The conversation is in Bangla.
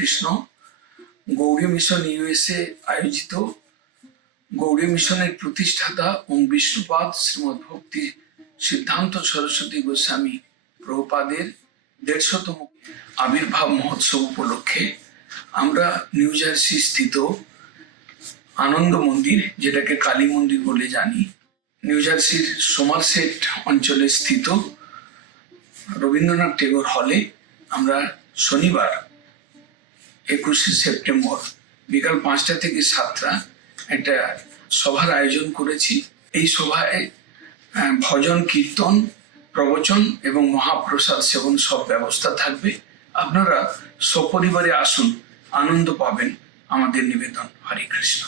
কৃষ্ণ। গৌড়ী মিশন ইউএসএ আয়োজিত গৌড়ী মিশনের প্রতিষ্ঠাতা ওং বিষ্ণুপাদ শ্রীমদ ভক্তি সিদ্ধান্ত সরস্বতী গোস্বামী প্রভুপাদের 150তম আবির্ভাব মহোৎসব উপলক্ষে আমরা নিউ জার্সি স্থিত আনন্দ মন্দির, যেটাকে কালী মন্দির বলে জানি, নিউ জার্সির সোমারসেট অঞ্চলে স্থিত রবীন্দ্রনাথ টেগোর হলে আমরা শনিবার 21শে সেপ্টেম্বর বিকাল 5টা থেকে 7টা একটা সভার আয়োজন করেছি। এই সভায় ভজন, কীর্তন, প্রবচন এবং মহাপ্রসাদ সেবন সব ব্যবস্থা থাকবে। আপনারা সপরিবারে আসুন, আনন্দ পাবেন। আমাদের নিবেদন। হরে কৃষ্ণ।